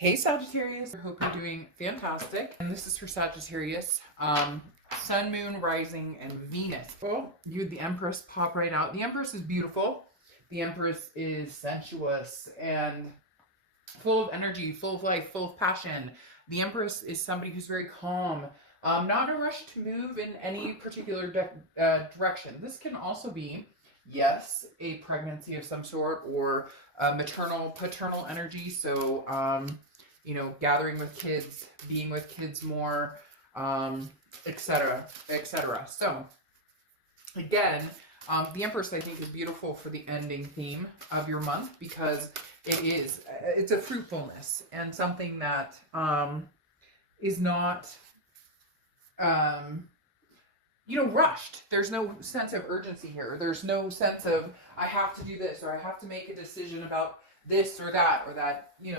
Hey Sagittarius, I hope you're doing fantastic. And this is for Sagittarius, Sun, Moon, Rising, and Venus. Oh, you had the Empress pop right out. The Empress is beautiful. The Empress is sensuous and full of energy, full of life, full of passion. The Empress is somebody who's very calm, not in a rush to move in any particular direction. This can also be, yes, a pregnancy of some sort or maternal, paternal energy. So, gathering with kids, being with kids more, etc., etc. So, again, the Empress, I think, is beautiful for the ending theme of your month because it's a fruitfulness and something that is not, rushed. There's no sense of urgency here. There's no sense of, I have to do this or I have to make a decision about this or that,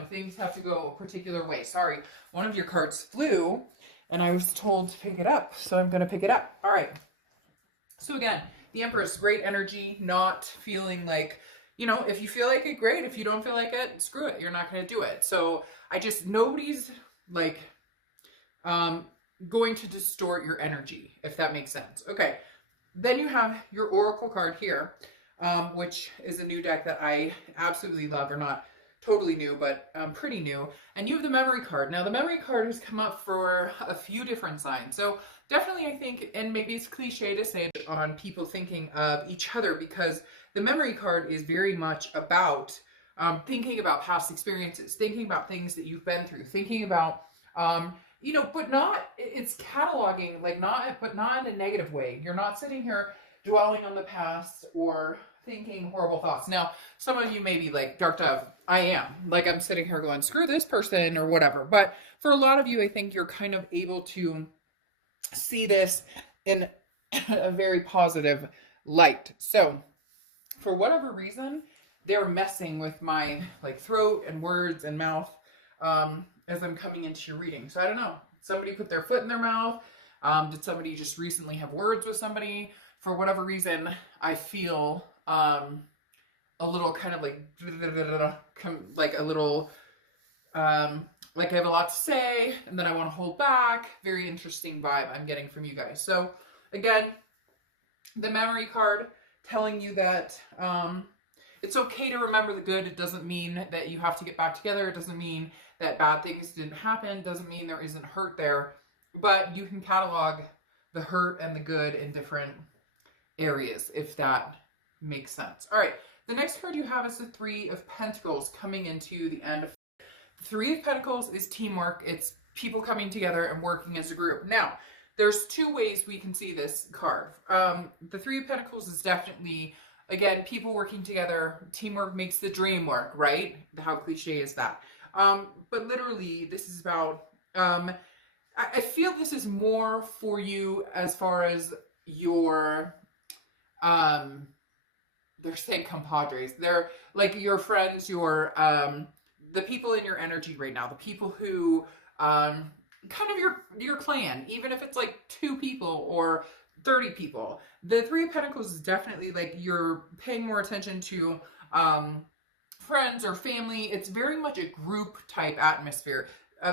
things have to go a particular way. Sorry, one of your cards flew and I was told to pick it up, so I'm going to pick it up. All right. So again, the Empress, great energy, not feeling like, if you feel like it, great. If you don't feel like it, screw it. You're not going to do it. So nobody's like going to distort your energy, if that makes sense. Okay. Then you have your Oracle card here, which is a new deck that I absolutely love, or not totally new, but pretty new. And you have the Memory card. Now, the Memory card has come up for a few different signs. So definitely, I think, and maybe it's cliche to say it, on people thinking of each other, because the Memory card is very much about thinking about past experiences, thinking about things that you've been through, thinking about, but not, it's cataloging, but not in a negative way. You're not sitting here dwelling on the past or thinking horrible thoughts. Now, some of you may be like, Dark Dove, I am. Like, I'm sitting here going, screw this person or whatever. But for a lot of you, I think you're kind of able to see this in a very positive light. So, for whatever reason, they're messing with my throat and words and mouth as I'm coming into your reading. So I don't know. Somebody put their foot in their mouth. Did somebody just recently have words with somebody? For whatever reason, I feel a little kind of like a little like I have a lot to say, and then I want to hold back. Very interesting vibe I'm getting from you guys. So again, the Memory card telling you that it's okay to remember the good. It doesn't mean that you have to get back together. It doesn't mean that bad things didn't happen. It doesn't mean there isn't hurt there. But you can catalog the hurt and the good in different areas, if that makes sense. All right. The next card you have is the Three of Pentacles coming into the end. The Three of Pentacles is teamwork. It's people coming together and working as a group. Now, there's two ways we can see this card. The Three of Pentacles is definitely, again, people working together. Teamwork makes the dream work, right? How cliche is that? But literally, this is about, I feel this is more for you as far as your, they're saying compadres. They're like your friends, the people in your energy right now, the people who, kind of your clan, even if it's like 2 people or 30 people. The Three of Pentacles is definitely like you're paying more attention to friends or family. It's very much a group type atmosphere.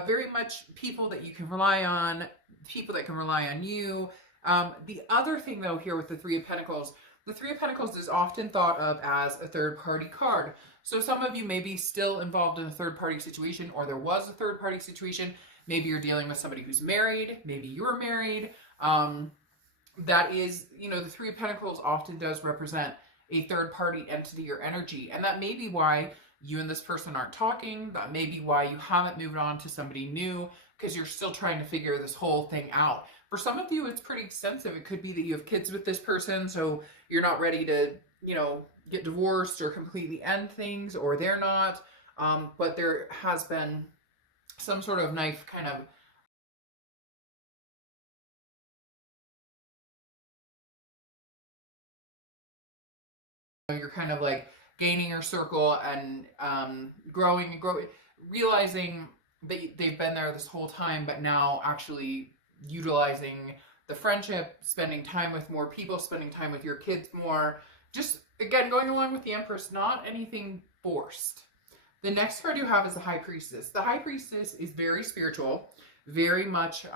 Very much people that you can rely on, people that can rely on you. The other thing though here with the Three of Pentacles, the Three of Pentacles is often thought of as a third-party card. So some of you may be still involved in a third-party situation, or there was a third-party situation. Maybe you're dealing with somebody who's married. Maybe you're married. That is, the Three of Pentacles often does represent a third-party entity or energy. And that may be why you and this person aren't talking. That may be why you haven't moved on to somebody new, because you're still trying to figure this whole thing out. For some of you, it's pretty extensive. It could be that you have kids with this person, so you're not ready to, get divorced or completely end things, or they're not. But there has been some sort of knife kind of you're kind of like gaining your circle and growing, realizing that they've been there this whole time, but now actually utilizing the friendship, spending time with more people, spending time with your kids more. Just, again, going along with the Empress, not anything forced. The next card you have is the High Priestess. The High Priestess is very spiritual, very much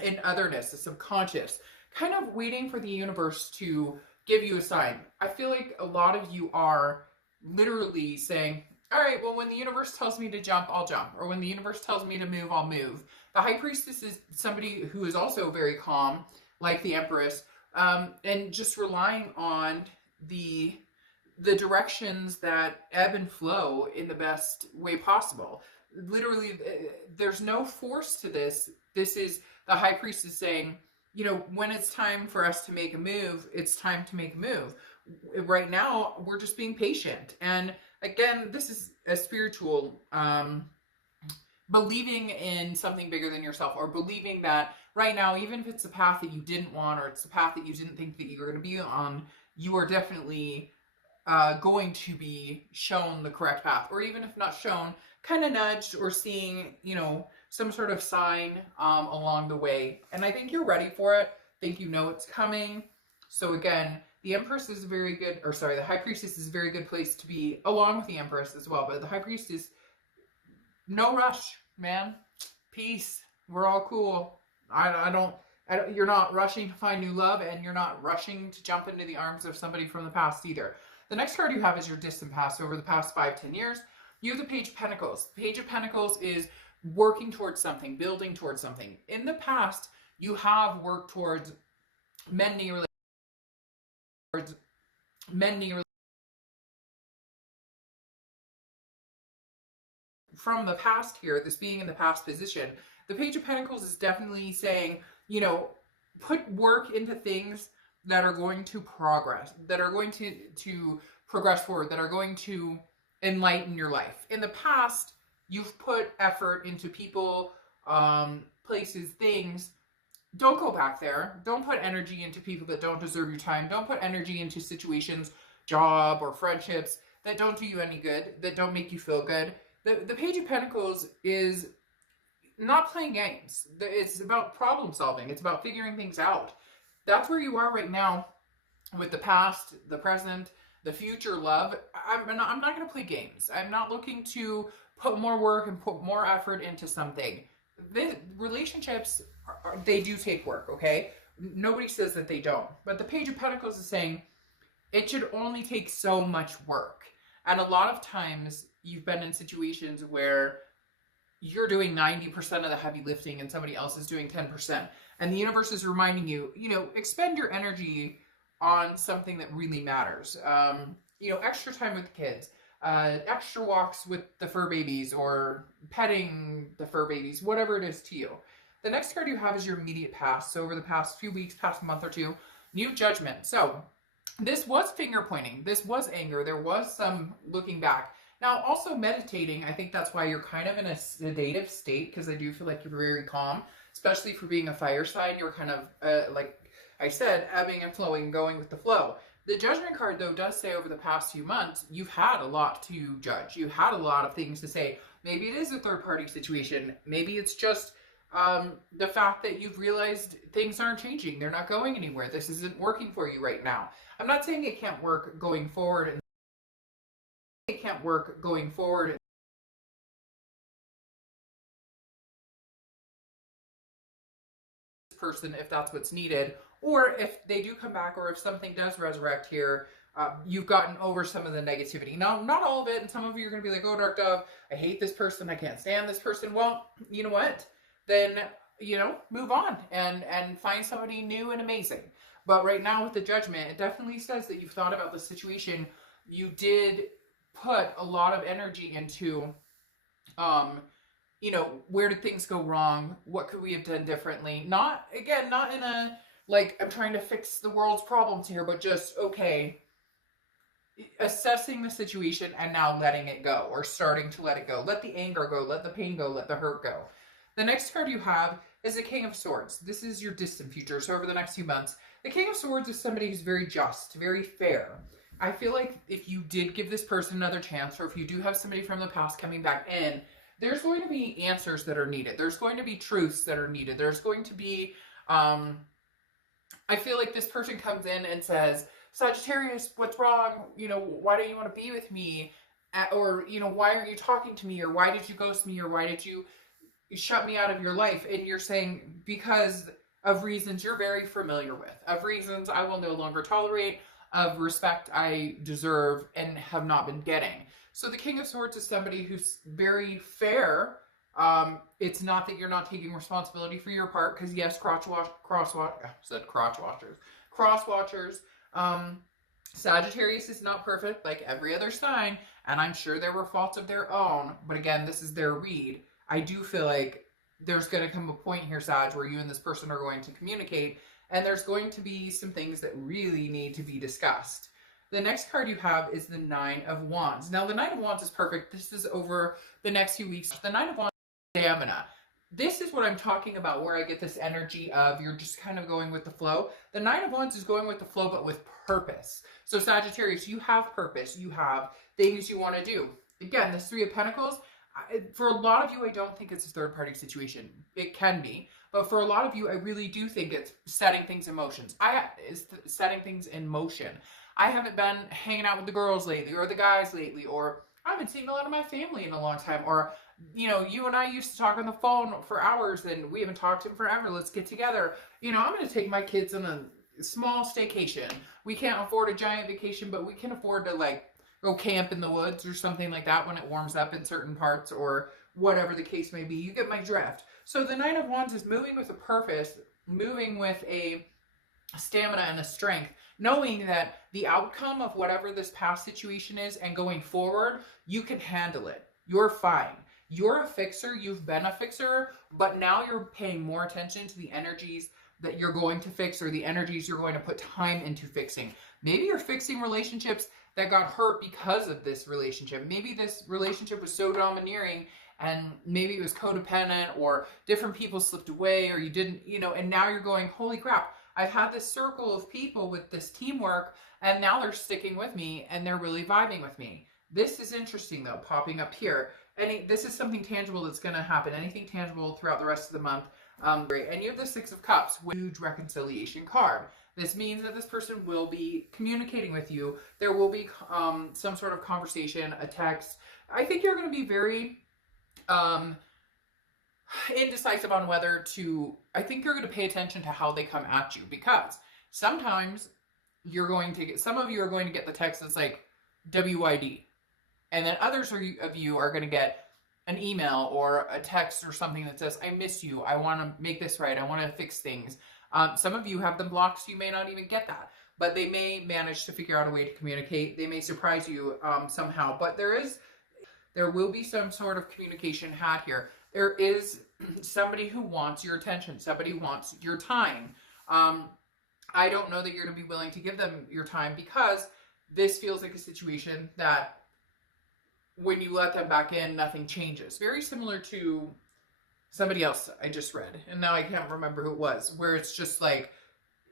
in otherness, the subconscious, kind of waiting for the universe to give you a sign. I feel like a lot of you are literally saying, all right, well, when the universe tells me to jump, I'll jump. Or when the universe tells me to move, I'll move. The High Priestess is somebody who is also very calm, like the Empress, and just relying on the directions that ebb and flow in the best way possible. Literally, there's no force to this. This is the High Priestess saying, you know, when it's time for us to make a move, it's time to make a move. Right now, we're just being patient. And again, this is a spiritual believing in something bigger than yourself, or believing that right now, even if it's a path that you didn't want, or it's a path that you didn't think that you were going to be on, you are definitely going to be shown the correct path, or even if not shown, kind of nudged or seeing, you know, some sort of sign along the way. And I think you're ready for it. I think you know it's coming. So again, the Empress is a very good, or sorry, the High Priestess is a very good place to be, along with the Empress as well. But the High Priestess, no rush, man. Peace. We're all cool. I don't, you're not rushing to find new love, and you're not rushing to jump into the arms of somebody from the past either. The next card you have is your distant past. Over the past 5-10 years, you have the Page of Pentacles. The Page of Pentacles is working towards something, building towards something. In the past, you have worked towards mending from the past here, this being in the past position. The Page of Pentacles is definitely saying, you know, put work into things that are going to progress, that are going to progress forward, that are going to enlighten your life. In the past, you've put effort into people, places, things. Don't go back there. Don't put energy into people that don't deserve your time. Don't put energy into situations, job or friendships that don't do you any good, that don't make you feel good. The Page of Pentacles is not playing games. It's about problem solving. It's about figuring things out. That's where you are right now with the past, the present, the future love. I'm not going to play games. I'm not looking to put more work and put more effort into something. The relationships, they do take work, okay? Nobody says that they don't. But the Page of Pentacles is saying it should only take so much work. And a lot of times you've been in situations where you're doing 90% of the heavy lifting and somebody else is doing 10%. And the universe is reminding you, you know, expend your energy on something that really matters. You know, extra time with the kids, extra walks with the fur babies, or petting the fur babies, whatever it is to you. The next card you have is your immediate past. So over the past few weeks, past month or two, new judgment. So this was finger pointing. This was anger. There was some looking back. Now, also meditating, I think that's why you're kind of in a sedative state, because I do feel like you're very calm, especially for being a fire sign. You're kind of, like I said, ebbing and flowing, going with the flow. The Judgment card, though, does say over the past few months, you've had a lot to judge. You had a lot of things to say. Maybe it is a third-party situation. Maybe it's just the fact that you've realized things aren't changing. They're not going anywhere. This isn't working for you right now. I'm not saying it can't work going forward. It can't work going forward. Person, if that's what's needed, or if they do come back, or if something does resurrect here, you've gotten over some of the negativity. Now, not all of it, and some of you are going to be like, oh, Dark Dove, I hate this person, I can't stand this person. Well, you know what? Then, you know, move on and find somebody new and amazing. But right now with the Judgment, it definitely says that you've thought about the situation. You did put a lot of energy into, you know, where did things go wrong? What could we have done differently? Not, again, not in a, like, I'm trying to fix the world's problems here, but just, okay, assessing the situation and now letting it go, or starting to let it go. Let the anger go, let the pain go, let the hurt go. The next card you have is the King of Swords. This is your distant future. So over the next few months, the King of Swords is somebody who's very just, very fair. I feel like if you did give this person another chance, or if you do have somebody from the past coming back in, there's going to be answers that are needed. There's going to be truths that are needed. There's going to be, I feel like this person comes in and says, Sagittarius, what's wrong? You know, why don't you want to be with me? or, you know, why aren't you talking to me? Or why did you ghost me? Or why did you shut me out of your life? And you're saying because of reasons you're very familiar with, of reasons I will no longer tolerate, of respect I deserve and have not been getting. So the King of Swords is somebody who's very fair. It's not that you're not taking responsibility for your part, because yes, cross watchers. Sagittarius is not perfect like every other sign, and I'm sure there were faults of their own, but again, this is their read. I do feel like there's going to come a point here, Sag, where you and this person are going to communicate, and there's going to be some things that really need to be discussed. The next card you have is the Nine of Wands. Now, the Nine of Wands is perfect. This is over the next few weeks. The Nine of Wands is stamina. This is what I'm talking about, where I get this energy of you're just kind of going with the flow. The Nine of Wands is going with the flow, but with purpose. So Sagittarius, you have purpose. You have things you want to do. Again, this Three of Pentacles, for a lot of you, I don't think it's a third-party situation. It can be. But for a lot of you, I really do think it's setting things in motion. Setting things in motion. I haven't been hanging out with the girls lately, or the guys lately, or I haven't seen a lot of my family in a long time, or, you know, you and I used to talk on the phone for hours and we haven't talked in forever. Let's get together. You know, I'm going to take my kids on a small staycation. We can't afford a giant vacation, but we can afford to, like, go camp in the woods or something like that when it warms up in certain parts, or whatever the case may be. You get my drift. So the Nine of Wands is moving with a purpose, moving with a stamina and a strength, knowing that the outcome of whatever this past situation is and going forward, you can handle it. You're fine. You're a fixer. You've been a fixer, but now you're paying more attention to the energies that you're going to fix, or the energies you're going to put time into fixing. Maybe you're fixing relationships that got hurt because of this relationship. Maybe this relationship was so domineering, and maybe it was codependent, or different people slipped away, or you didn't, you know, and now you're going, holy crap, I've had this circle of people with this teamwork, and now they're sticking with me, and they're really vibing with me. This is interesting, though, popping up here. And this is something tangible that's going to happen. Anything tangible throughout the rest of the month. Great. And you have the Six of Cups, huge reconciliation card. This means that this person will be communicating with you. There will be some sort of conversation, a text. I think you're going to be very indecisive on whether to, I think you're going to pay attention to how they come at you, because sometimes you're going to get, some of you are going to get the text that's like WID. And then others of you are going to get an email or a text or something that says, I miss you. I want to make this right. I want to fix things. Some of you have them blocked, so you may not even get that. But they may manage to figure out a way to communicate. They may surprise you somehow. But there will be some sort of communication had here. There is somebody who wants your attention. Somebody who wants your time. I don't know that you're going to be willing to give them your time, because this feels like a situation that when you let them back in, nothing changes. Very similar to somebody else I just read, and now I can't remember who it was, where it's just like,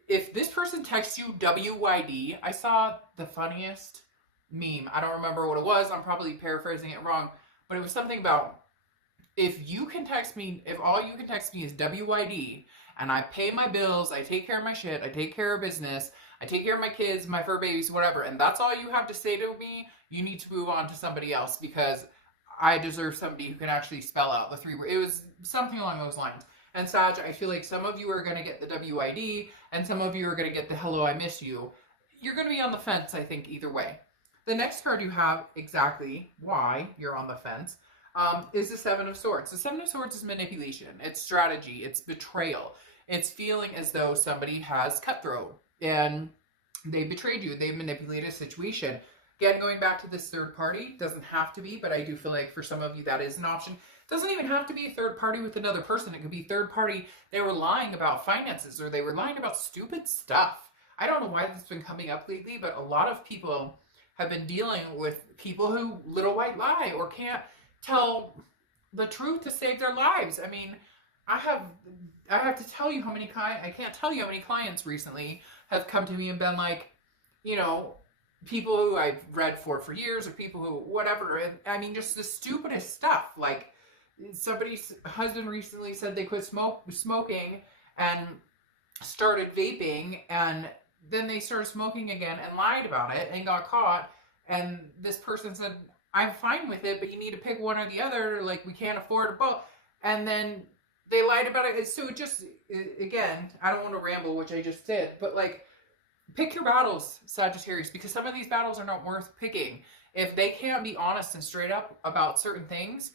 if this person texts you WYD, I saw the funniest meme. I don't remember what it was. I'm probably paraphrasing it wrong, but it was something about, if you can text me, if all you can text me is WYD, and I pay my bills, I take care of my shit, I take care of business, I take care of my kids, my fur babies, whatever, and that's all you have to say to me, you need to move on to somebody else, because I deserve somebody who can actually spell out the three words. It was something along those lines. And Sag, I feel like some of you are going to get the WID, and some of you are going to get the hello, I miss you. You're going to be on the fence, I think, either way. The next card you have, exactly why you're on the fence, is the Seven of Swords. The Seven of Swords is manipulation. It's strategy. It's betrayal. It's feeling as though somebody has cutthroat, and they betrayed you. They manipulated a situation. Again, going back to this third party, doesn't have to be, but I do feel like for some of you that is an option. It doesn't even have to be a third party with another person. It could be third party, they were lying about finances, or they were lying about stupid stuff. I don't know why this has been coming up lately, but a lot of people have been dealing with people who little white lie, or can't tell the truth to save their lives. I mean, I have to tell you how many I can't tell you how many clients recently have come to me and been like, you know, people who I've read for years, or people who whatever, and I mean, just the stupidest stuff. Like, somebody's husband recently said they quit smoking and started vaping, and then they started smoking again and lied about it and got caught, and this person said, I'm fine with it, but you need to pick one or the other. Like, we can't afford a both. And then they lied about it. So it just, again, I don't want to ramble, which I just did, but like, pick your battles, Sagittarius, because some of these battles are not worth picking. If they can't be honest and straight up about certain things,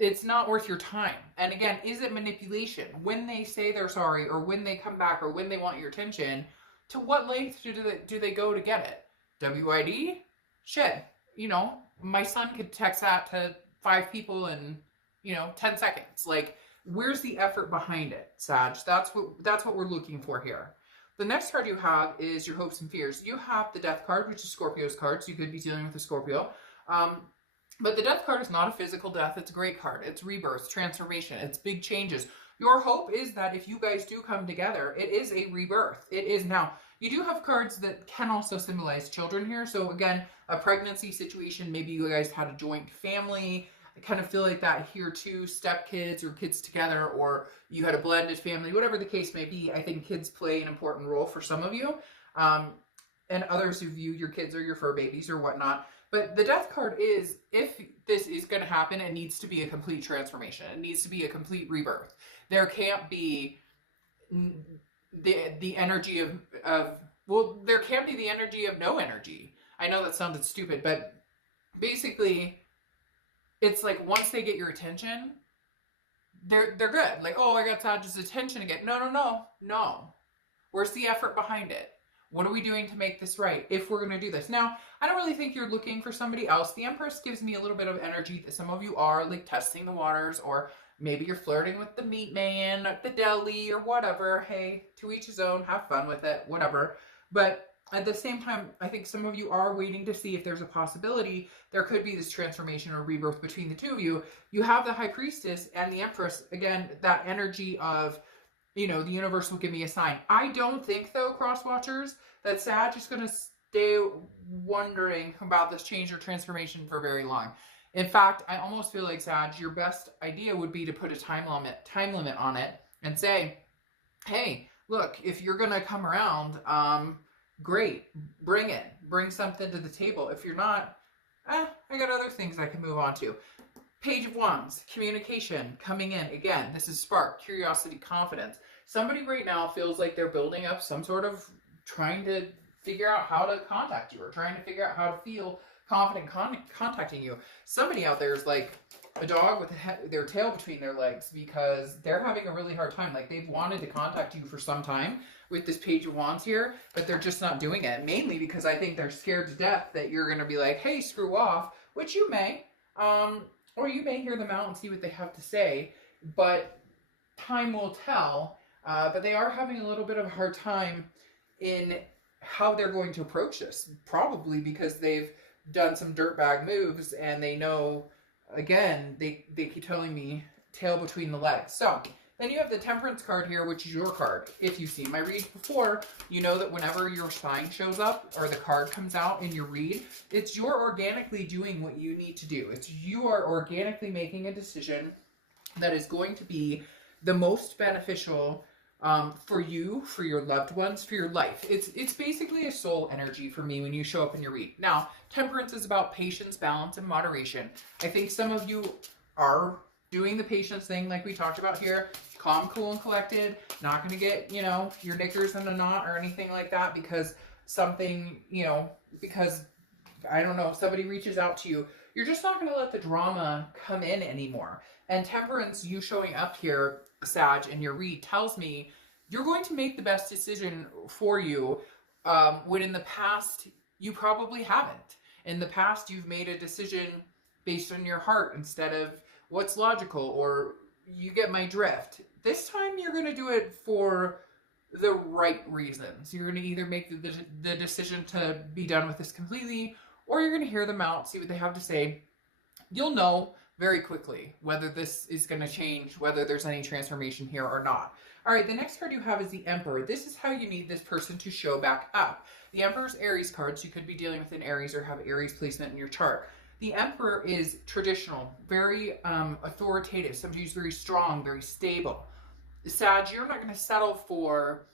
it's not worth your time. And again, is it manipulation? When they say they're sorry, or when they come back, or when they want your attention, to what length do they go to get it? WID? Shit. You know, my son could text that to 5 people in, 10 seconds. Like, where's the effort behind it, Sag? That's what we're looking for here. The next card you have is your hopes and fears. You have the Death card, which is Scorpio's card, so you could be dealing with a Scorpio. But the Death card is not a physical death. It's a great card. It's rebirth, transformation. It's big changes. Your hope is that if you guys do come together, it is a rebirth. It is. Now, you do have cards that can also symbolize children here. So again, a pregnancy situation, maybe you guys had a joint family. I kind of feel like that here too, stepkids or kids together, or you had a blended family, whatever the case may be. I think kids play an important role for some of you, and others who view your kids or your fur babies or whatnot. But the Death card is, if this is going to happen, it needs to be a complete transformation. It needs to be a complete rebirth. There can't be the energy of there can't be the energy of no energy. I know that sounded stupid, but basically, it's like once they get your attention, they're good. Like, oh, I got Saj's attention again. No. Where's the effort behind it? What are we doing to make this right if we're going to do this? Now, I don't really think you're looking for somebody else. The Empress gives me a little bit of energy that some of you are, like, testing the waters, or maybe you're flirting with the meat man at the deli or whatever. Hey, to each his own. Have fun with it, whatever. But at the same time, I think some of you are waiting to see if there's a possibility there could be this transformation or rebirth between the two of you. You have the High Priestess and the Empress. Again, that energy of, the universe will give me a sign. I don't think, though, cross-watchers, that Sag is going to stay wondering about this change or transformation for very long. In fact, I almost feel like, Sag, your best idea would be to put a time limit on it and say, hey, look, if you're going to come around, great, bring it. Bring something to the table. If you're not, I got other things I can move on to. Page of Wands, communication, coming in. Again, this is spark, curiosity, confidence. Somebody right now feels like they're building up some sort of trying to figure out how to contact you, or trying to figure out how to feel confident contacting you. Somebody out there is like a dog with their tail between their legs, because they're having a really hard time. Like, they've wanted to contact you for some time with this Page of Wands here, but they're just not doing it. Mainly because I think they're scared to death that you're going to be like, hey, screw off, which you may. Or you may hear them out and see what they have to say, but time will tell. But they are having a little bit of a hard time in how they're going to approach this. Probably because they've done some dirtbag moves, and they know, again, they keep telling me tail between the legs. So then you have the Temperance card here, which is your card. If you've seen my read before, you know that whenever your sign shows up or the card comes out in your read, it's you're organically doing what you need to do. It's you are organically making a decision that is going to be the most beneficial for you, for your loved ones, for your life. It's basically a soul energy for me when you show up in your read. Now, Temperance is about patience, balance, and moderation. I think some of you are doing the patience thing like we talked about here. Calm, cool, and collected. Not going to get, your knickers in a knot or anything like that because something, because, I don't know, somebody reaches out to you. You're just not going to let the drama come in anymore. And Temperance, you showing up here, Sag, in your read, tells me you're going to make the best decision for you when in the past you probably haven't. In the past, you've made a decision based on your heart instead of what's logical, or you get my drift. This time you're going to do it for the right reasons. You're going to either make the decision to be done with this completely, or you're going to hear them out, see what they have to say. You'll know very quickly whether this is going to change, whether there's any transformation here or not. All right, the next card you have is the Emperor. This is how you need this person to show back up. The Emperor's Aries card, so you could be dealing with an Aries or have Aries placement in your chart. The Emperor is traditional, very authoritative, sometimes very strong, very stable. Sag, you're not going to settle for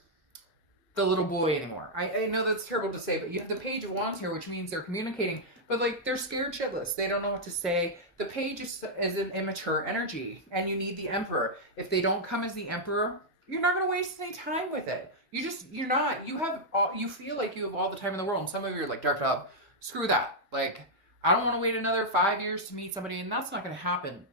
the little boy anymore. I know that's terrible to say, but you have the Page of Wands here, which means they're communicating, but like they're scared shitless. They don't know what to say. The page is an immature energy, and you need the emperor. If they don't come as the emperor, you're not going to waste any time with it. You're not. You feel like you have all the time in the world. And some of you are like, Dark Love, screw that. Like, I don't want to wait another 5 years to meet somebody, and that's not going to happen.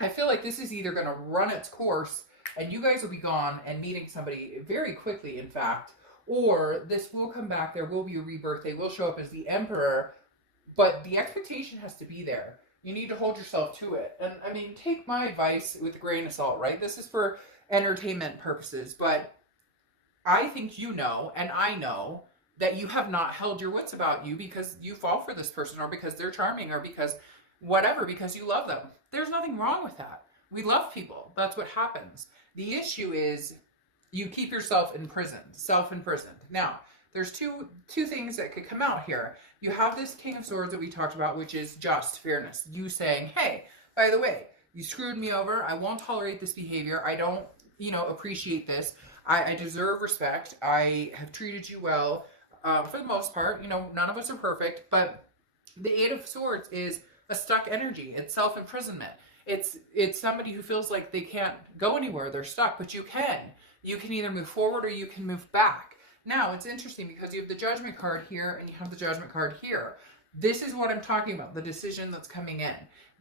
I feel like this is either going to run its course, and you guys will be gone and meeting somebody very quickly, in fact, or this will come back. There will be a rebirth. They will show up as the emperor, but the expectation has to be there. You need to hold yourself to it. And I mean, take my advice with a grain of salt, right? This is for entertainment purposes, but I think you know, and I know, that you have not held your wits about you because you fall for this person, or because they're charming, or because whatever, because you love them. There's nothing wrong with that. We love people. That's what happens. The issue is you keep yourself imprisoned, self-imprisoned. Now, there's two things that could come out here. You have this King of Swords that we talked about, which is just fairness. You saying, hey, by the way, you screwed me over. I won't tolerate this behavior. I don't, appreciate this. I deserve respect. I have treated you well. For the most part, none of us are perfect, but the Eight of Swords is a stuck energy. It's self-imprisonment. It's somebody who feels like they can't go anywhere. They're stuck, but you can. You can either move forward or you can move back. Now, it's interesting because you have the Judgment card here and you have the Judgment card here. This is what I'm talking about, the decision that's coming in.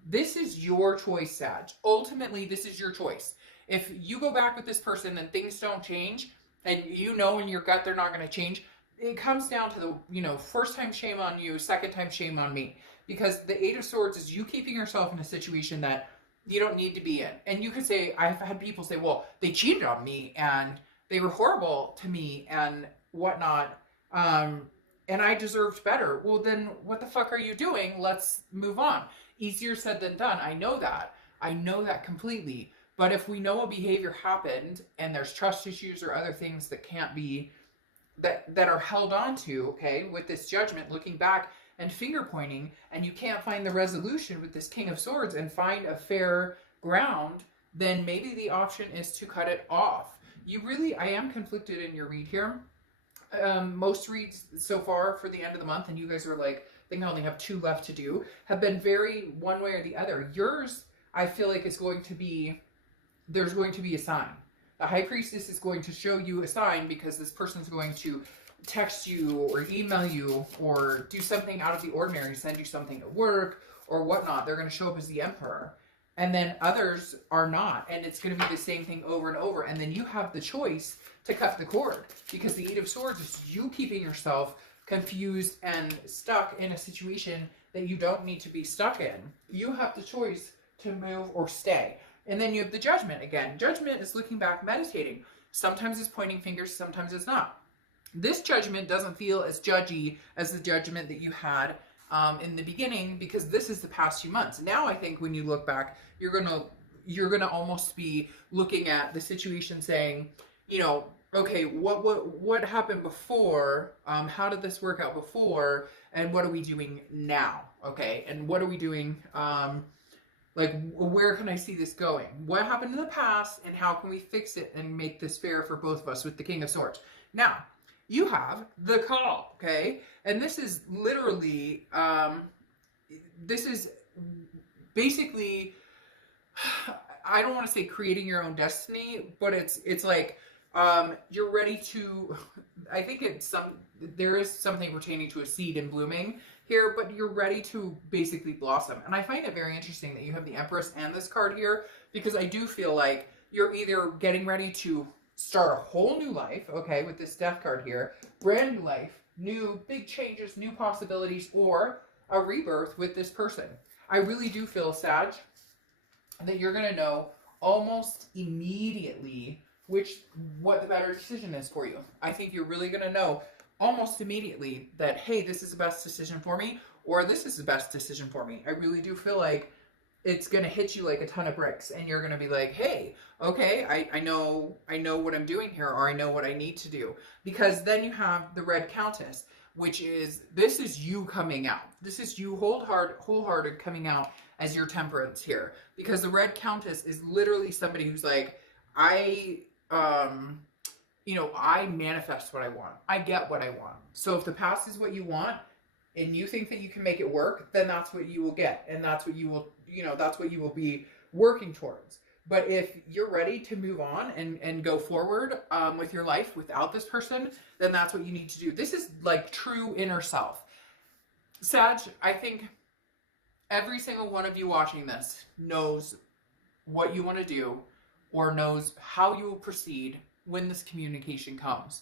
This is your choice, Sag. Ultimately, this is your choice. If you go back with this person and things don't change, and you know in your gut they're not going to change, it comes down to the, first time shame on you, second time shame on me. Because the Eight of Swords is you keeping yourself in a situation that you don't need to be in. And you could say, I've had people say, well, they cheated on me and they were horrible to me and whatnot. And I deserved better. Well, then what the fuck are you doing? Let's move on. Easier said than done. I know that. I know that completely. But if we know a behavior happened and there's trust issues or other things that can't be, that are held on to, okay, with this Judgment, looking back and finger pointing, and you can't find the resolution with this King of Swords and find a fair ground, then maybe the option is to cut it off. I am conflicted in your read here. Most reads so far for the end of the month, and you guys are like, I think I only have 2 left to do, have been very one way or the other. Yours, I feel like there's going to be a sign. The High Priestess is going to show you a sign because this person's going to text you or email you or do something out of the ordinary, send you something at work or whatnot. They're going to show up as the Emperor. And then others are not. And it's going to be the same thing over and over. And then you have the choice to cut the cord. Because the Eight of Swords is you keeping yourself confused and stuck in a situation that you don't need to be stuck in. You have the choice to move or stay. And then you have the Judgment again. Judgment is looking back, meditating. Sometimes it's pointing fingers, sometimes it's not. This Judgment doesn't feel as judgy as the Judgment that you had in the beginning, because this is the past few months. Now I think when you look back, you're gonna almost be looking at the situation saying, okay, what happened before? How did this work out before? And what are we doing now? Okay, and what are we doing? Where can I see this going? What happened in the past, and how can we fix it and make this fair for both of us with the King of Swords? Now, you have the Call, okay? And this is literally, this is basically, I don't want to say creating your own destiny, but it's like, you're ready to, I think there is something pertaining to a seed and blooming here, but you're ready to basically blossom. And I find it very interesting that you have the Empress and this card here, because I do feel like you're either getting ready to start a whole new life, okay, with this Death card here, brand new life, new big changes, new possibilities, or a rebirth with this person. I really do feel, Sag, that you're going to know almost immediately what the better decision is for you. I think you're really going to know almost immediately that, hey, this is the best decision for me, or this is the best decision for me. I really do feel like it's going to hit you like a ton of bricks, and you're going to be like, hey, okay, I know what I'm doing here, or I know what I need to do. Because then you have the Red Countess, which is, this is you coming out. This is you wholehearted coming out as your Temperance here. Because the Red Countess is literally somebody who's like, I manifest what I want. I get what I want. So if the past is what you want, and you think that you can make it work, then that's what you will get. And that's what you will, that's what you will be working towards. But if you're ready to move on and go forward with your life without this person, then that's what you need to do. This is like true inner self. Sag, I think every single one of you watching this knows what you want to do or knows how you will proceed when this communication comes.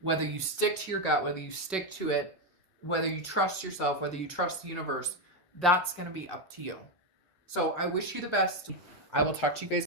Whether you stick to your gut, whether you stick to it, whether you trust yourself, whether you trust the universe, that's going to be up to you. So I wish you the best. I will talk to you guys